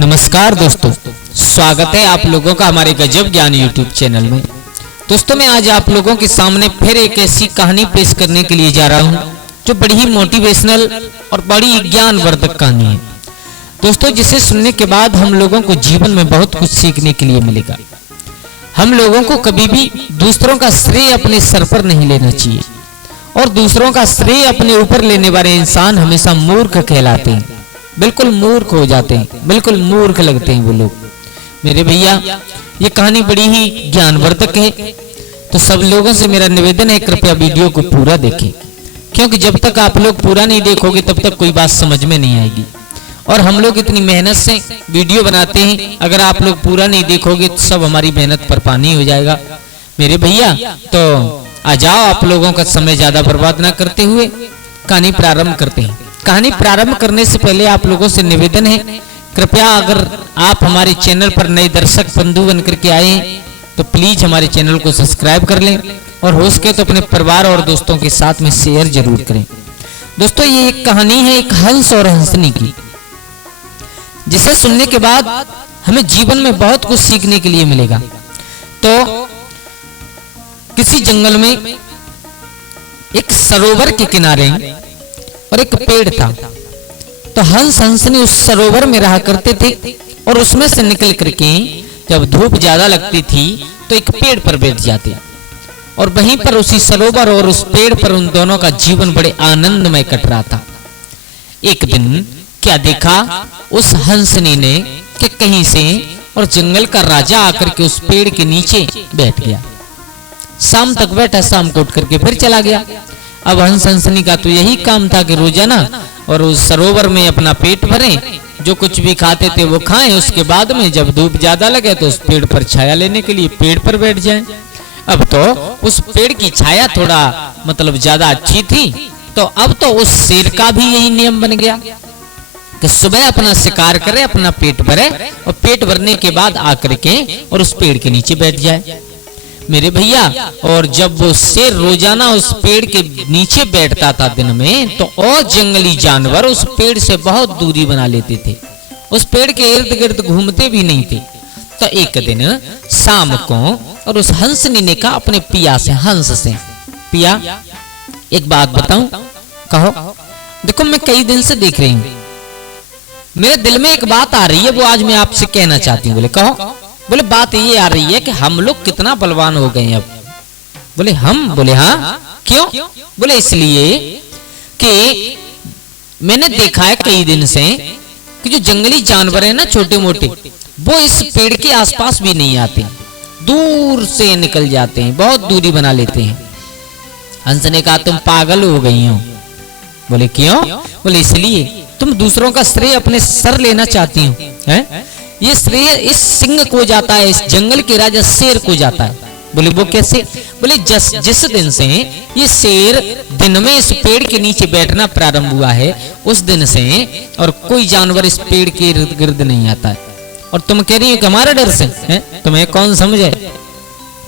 नमस्कार दोस्तों, स्वागत है आप लोगों का हमारे गजब ज्ञान यूट्यूब चैनल में। दोस्तों मैं आज आप लोगों के सामने फिर एक ऐसी कहानी पेश करने के लिए जा रहा हूं जो बड़ी ही मोटिवेशनल और बड़ी ज्ञानवर्धक कहानी है दोस्तों, जिसे सुनने के बाद हम लोगों को जीवन में बहुत कुछ सीखने के लिए मिलेगा। हम लोगों को कभी भी दूसरों का श्रेय अपने सर पर नहीं लेना चाहिए और दूसरों का श्रेय अपने ऊपर लेने वाले इंसान हमेशा मूर्ख कहलाते हैं, बिल्कुल मूर्ख हो जाते हैं, बिल्कुल मूर्ख लगते हैं वो लोग। मेरे भैया ये कहानी बड़ी ही ज्ञानवर्धक है, तो सब लोगों से मेरा निवेदन है कृपया वीडियो को पूरा देखें, क्योंकि जब तक आप लोग पूरा नहीं देखोगे तब तक कोई बात समझ में नहीं आएगी। और हम लोग इतनी मेहनत से वीडियो बनाते हैं, अगर आप लोग पूरा नहीं देखोगे तो सब हमारी मेहनत पर पानी हो जाएगा। मेरे भैया तो आ जाओ, आप लोगों का समय ज्यादा बर्बाद ना करते हुए कहानी प्रारंभ करते हैं। कहानी प्रारंभ करने से पहले आप लोगों से निवेदन है, कृपया अगर आप हमारे चैनल पर नए दर्शक बंधु बन करके आए हैं तो प्लीज हमारे चैनल को सब्सक्राइब कर लें और हो सके तो अपने परिवार और दोस्तों के साथ में शेयर जरूर करें। दोस्तों ये एक कहानी है एक हंस और हंसनी की, जिसे सुनने के बाद हमें जीवन में बहुत कुछ सीखने के लिए मिलेगा। तो किसी जंगल में एक सरोवर के किनारे और एक पेड़ था, तो हंस हंसनी उस सरोवर में रहा करते थे और उसमें से निकल करके जब धूप ज्यादा लगती थी तो एक पेड़ पर बैठ जाते और वहीं पर उसी सरोवर और उस पेड़ पर उन दोनों का जीवन बड़े आनंदमय कट रहा था। एक दिन क्या देखा उस हंसनी ने कि कहीं से और जंगल का राजा आकर के उस पेड़ के नीचे बैठ गया। शाम तक बैठा, शाम को उठ करके फिर चला गया। अब हंस हंसनी का तो यही काम था कि रोजाना और उस सरोवर में अपना पेट भरें, जो कुछ भी खाते थे वो खाएं, उसके बाद में जब धूप ज्यादा लगे तो उस पेड़ पर छाया लेने के लिए पेड़ पर बैठ जाएं। अब तो उस पेड़ की छाया थोड़ा मतलब ज्यादा अच्छी थी, तो अब तो उस शेर का भी यही नियम बन गया कि सुबह अपना शिकार करे, अपना पेट भरे और पेट भरने के बाद आकर के और उस पेड़ के नीचे बैठ जाए। मेरे भैया और जब वो शेर रोजाना उस पेड़ के नीचे बैठता था दिन में, तो और जंगली जानवर उस पेड़ से बहुत दूरी बना लेते थे, उस पेड़ के इर्द गिर्द घूमते भी नहीं थे। तो एक दिन शाम को और उस हंसनी ने कहा अपने पिया से, हंस से, पिया एक बात बताऊं, कहो। देखो मैं कई दिन से देख रही हूं, मेरे दिल में एक बात आ रही है, वो आज मैं आपसे कहना चाहती हूँ। बोले कहो। बोले बात ये आ रही है कि हम लोग कितना बलवान हो गए अब। बोले हम। बोले हाँ, क्यों? बोले इसलिए कि मैंने देखा है कई दिन से कि जो जंगली जानवर है ना छोटे मोटे, वो इस पेड़ के आसपास भी नहीं आते, दूर से निकल जाते हैं, बहुत दूरी बना लेते हैं। हंस ने कहा तुम पागल हो गई हो। बोले क्यों? बोले इसलिए तुम दूसरों का श्रेय अपने सर लेना चाहती हो, हैं? ये श्रेय इस सिंह को जाता है, इस जंगल के राजा शेर को जाता है। बोले वो कैसे? बोले जिस दिन से ये शेर दिन में इस पेड़ के नीचे बैठना प्रारंभ हुआ है, उस दिन से और कोई जानवर इस पेड़ के इर्द गिर्द नहीं आता है। और तुम कह रही हो कि हमारा डर से है? तुम्हें कौन समझे?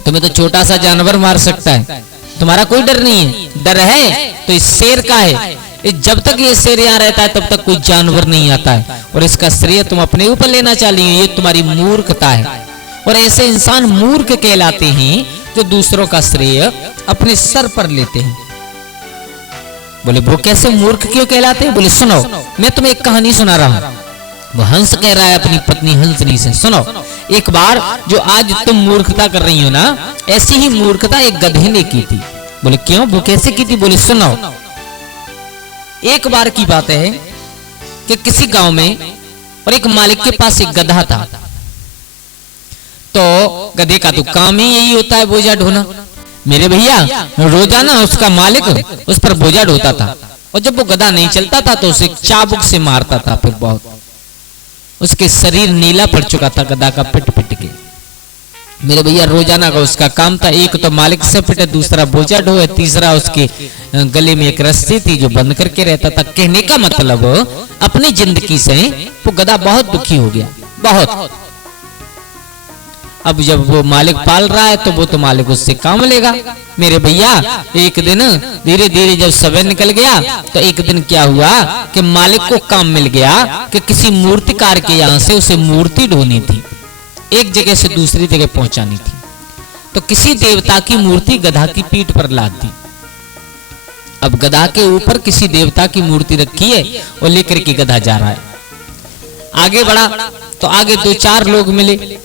तुम्हें तो छोटा सा जानवर मार सकता है, तुम्हारा कोई डर नहीं है। डर है तो इस शेर का है। जब तक ये शेर यहाँ रहता है तब तक कोई जानवर नहीं आता है, और इसका श्रेय तुम अपने ऊपर लेना चाह रही हो, ये तुम्हारी मूर्खता है। और ऐसे इंसान मूर्ख कहलाते हैं जो दूसरों का श्रेय अपने सर पर लेते हैं। बोले वो कैसे मूर्ख क्यों कहलाते हैं? बोले सुनो, मैं तुम्हें एक कहानी सुना रहा हूं। वो हंस कह रहा है अपनी पत्नी हंसनी से, सुनो एक बार जो आज तुम मूर्खता कर रही हो ना, ऐसी ही मूर्खता एक गधे ने की थी। बोले क्यों? वो कैसे की थी? बोले सुनो, एक बार की बात है कि किसी गांव में और एक मालिक के पास एक गधा था। तो गधे का तो काम ही यही होता है बोझा ढोना। मेरे भैया रोजाना उसका मालिक उस पर बोझा ढोता था, और जब वो गधा नहीं चलता था तो उसे चाबुक से मारता था। फिर बहुत उसके शरीर नीला पड़ चुका था गधा का पिट पिट के। मेरे भैया रोजाना का उसका काम था, एक तो मालिक से पिटे, दूसरा बोझा ढोए, तीसरा उसके गले में एक रस्सी थी जो बंद करके रहता था। कहने का मतलब अपनी जिंदगी से वो गधा बहुत दुखी हो गया, बहुत। अब जब वो मालिक पाल रहा है तो वो तो मालिक उससे काम लेगा। मेरे भैया एक दिन धीरे धीरे जब समय निकल गया तो एक दिन क्या हुआ कि मालिक को काम मिल गया कि किसी मूर्तिकार के यहाँ से उसे मूर्ति ढोनी थी, एक जगह से दूसरी जगह पहुंचानी थी। तो किसी देवता की मूर्ति गधा की पीठ पर लाद दी। अब गधा के ऊपर किसी देवता की मूर्ति रखी है और लेकर के गधा जा रहा है। आगे बढ़ा तो आगे 2-4 लोग मिले।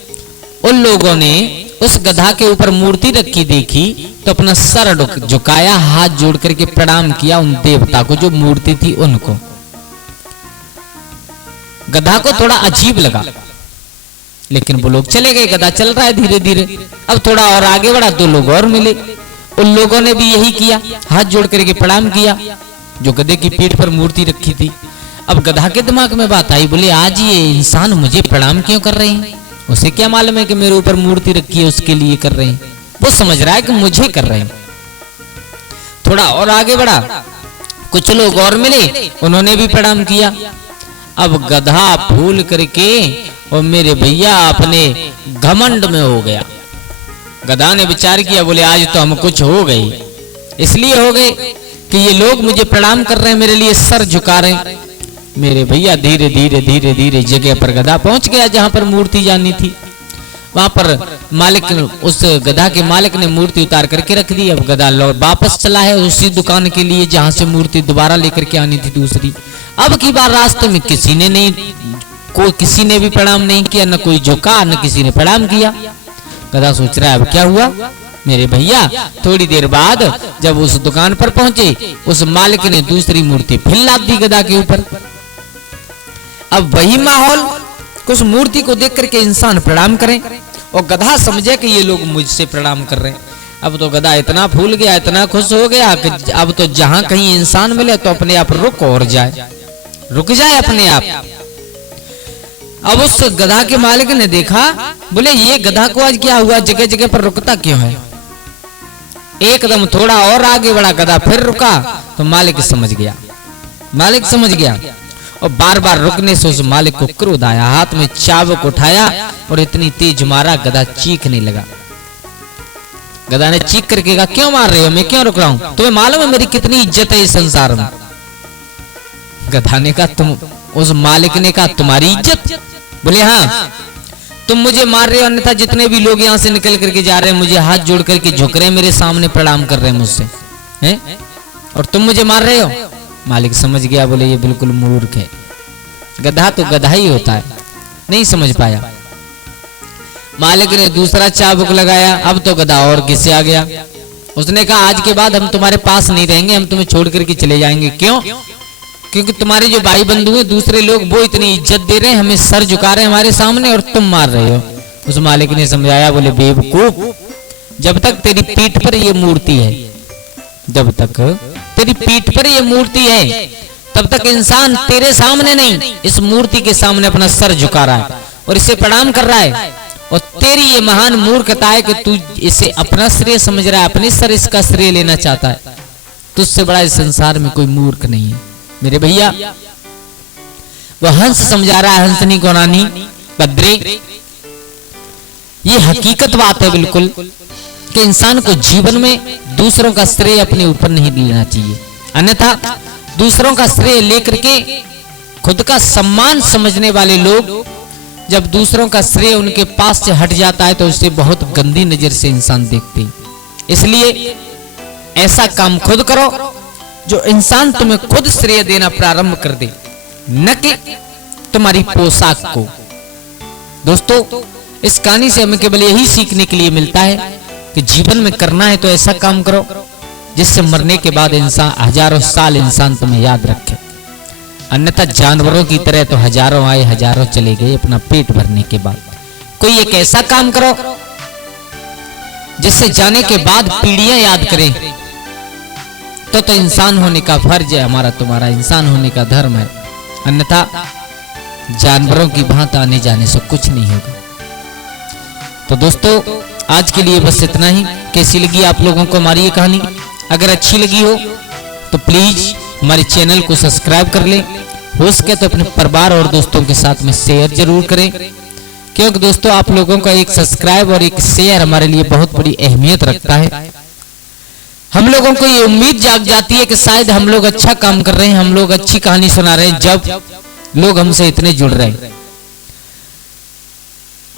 उन लोगों ने उस गधा के ऊपर मूर्ति रखी देखी तो अपना सर झुकाया, हाथ जोड़ करके प्रणाम किया उन देवता को जो मूर्ति थी उनको। गधा को थोड़ा अजीब लगा, लेकिन वो लोग चले गए। गधा चल रहा है धीरे धीरे। अब थोड़ा और आगे बढ़ा, 2 लोग और मिले। उन लोगों ने भी यही किया, हाथ जोड़ करके प्रणाम किया जो गधे की पीठ पर मूर्ति रखी थी। अब गधा के दिमाग में बात आई, बोले आज ये इंसान मुझे प्रणाम क्यों कर रहे हैं? उसे क्या मालूम है कि मेरे ऊपर मूर्ति रखी है उसके लिए कर रहे हैं। वो समझ रहा है कि मुझे कर रहे हैं। थोड़ा और आगे बढ़ा, कुछ लोग और मिले, उन्होंने भी प्रणाम किया। अब गधा फूल करके और मेरे भैया अपने घमंड में हो गया। गधा ने विचार किया, बोले आज तो हम कुछ हो गए। इसलिए हो गए कि ये लोग मुझे प्रणाम कर रहे हैं, मेरे लिए सर झुका रहे हैं। मेरे भैया धीरे धीरे धीरे धीरे जगह पर गधा पहुंच गया जहां पर मूर्ति जानी थी। वहां पर मालिक, उस गधा के मालिक ने मूर्ति उतार करके रख दी। अब गधा वापस चला है उसी दुकान के लिए जहां से मूर्ति दोबारा लेकर के आनी थी दूसरी। अब की बार रास्ते में किसी ने भी प्रणाम नहीं किया, न कोई झुका न किसी ने प्रणाम किया। गधा सोच रहा है अब क्या हुआ। मेरे भैया थोड़ी देर बाद जब उस दुकान पर पहुंचे, उस मालिक ने दूसरी मूर्ति फिर लाद दी गधा के ऊपर। अब वही माहौल, कुछ मूर्ति को देख करके इंसान प्रणाम करें और गधा समझे कि ये लोग मुझसे प्रणाम कर रहे हैं। अब तो गधा इतना फूल गया, इतना खुश हो गया कि अब तो जहां कहीं इंसान मिले तो अपने आप रुक जाए अपने आप। अब उस गधा के मालिक ने देखा, बोले ये गधा को आज क्या हुआ, जगह जगह पर रुकता क्यों है। एकदम थोड़ा और आगे बढ़ा, गधा फिर रुका तो मालिक समझ गया और बार बार रुकने से उस मालिक को क्रोध आया। हाथ में चाबुक उठाया और इतनी तेज मारा, गधा चीखने लगा। गधा ने चीख करके कहा, क्यों मार रहे हो, मैं क्यों रुक रहा हूं, तुम्हें मालूम है मेरी कितनी इज्जत है इस संसार में। गधा ने कहा, तुम, उस मालिक ने कहा, तुम्हारी इज्जत? बोले हाँ, तुम मुझे मार रहे हो, अन्यथा जितने भी लोग यहाँ से निकल करके जा रहे हैं मुझे हाथ जोड़ करके झुक रहे हैं, मेरे सामने प्रणाम कर रहे हैं मुझसे, हैं? और तुम मुझे मार रहे हो। मालिक समझ गया, बोले ये बिल्कुल मूर्ख है। गधा तो गधा ही होता है, नहीं समझ पाया। मालिक ने दूसरा चाबुक लगाया। अब तो गधा और किससे आ गया। उसने कहा, आज के बाद हम तुम्हारे पास नहीं रहेंगे, हम तुम्हें छोड़ करके चले जाएंगे। क्यों? क्योंकि तुम्हारे जो भाई बंधु हैं दूसरे लोग, वो इतनी इज्जत दे रहे हैं, हमें सर झुका रहे हैं हमारे सामने और तुम मार रहे हो। उस मालिक ने समझाया, बोले बेवकूफ, जब तक तेरी पीठ पर ये मूर्ति है, जब तक तेरी पीठ पर ये मूर्ति है तब तक इंसान तेरे सामने नहीं, इस मूर्ति के सामने अपना सर झुका रहा है और इसे प्रणाम कर रहा है। और तेरी ये महान मूर्खता है कि तू इसे अपना श्रेय समझ रहा है, अपने सर इसका श्रेय लेना चाहता है। तुझसे बड़ा इस संसार में कोई मूर्ख नहीं है। मेरे भैया, वह हंस समझा रहा है, हंसनी को रानी बद्रे। ये हकीकत बात है बिल्कुल कि इंसान को जीवन में दूसरों का श्रेय अपने ऊपर नहीं लेना चाहिए, अन्यथा दूसरों का श्रेय लेकर के खुद का सम्मान समझने वाले लोग जब दूसरों का श्रेय उनके पास से हट जाता है तो उसे बहुत गंदी नजर से इंसान देखते हैं। इसलिए ऐसा काम खुद करो जो इंसान तुम्हें खुद श्रेय देना प्रारंभ कर दे, न कि तुम्हारी पोशाक को। दोस्तों, इस कहानी से हमें केवल यही सीखने के लिए मिलता है कि जीवन में करना है तो ऐसा काम करो जिससे मरने के बाद इंसान, हजारों साल इंसान तुम्हें याद रखे। अन्यथा जानवरों की तरह तो हजारों आए हजारों चले गए अपना पेट भरने के बाद। कोई एक ऐसा काम करो जिससे जाने के बाद पीढ़ियां याद करें, तो इंसान होने का फर्ज है हमारा, तुम्हारा इंसान होने का धर्म है। अन्यथा जानवरों की भांति आने जाने से कुछ नहीं होगा। तो दोस्तों, आज के लिए बस इतना ही। कैसी लगी आप लोगों को हमारी ये कहानी? अगर अच्छी लगी हो तो प्लीज हमारे चैनल को सब्सक्राइब कर लें। हो सके तो अपने परिवार और दोस्तों के साथ में शेयर जरूर करें, क्योंकि दोस्तों आप लोगों का एक सब्सक्राइब और एक शेयर हमारे लिए बहुत बड़ी अहमियत रखता है। हम लोगों को ये उम्मीद जाग जाती है कि शायद हम लोग अच्छा काम कर रहे हैं, हम लोग अच्छी कहानी सुना रहे हैं, जब लोग हमसे इतने जुड़ रहे हैं।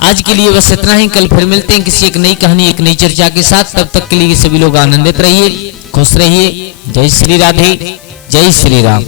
आज के लिए बस इतना ही। कल फिर मिलते हैं किसी एक नई कहानी, एक नई चर्चा के साथ। तब तक के लिए सभी लोग आनंदित रहिए, खुश रहिए। जय श्री राधे, जय श्री राम।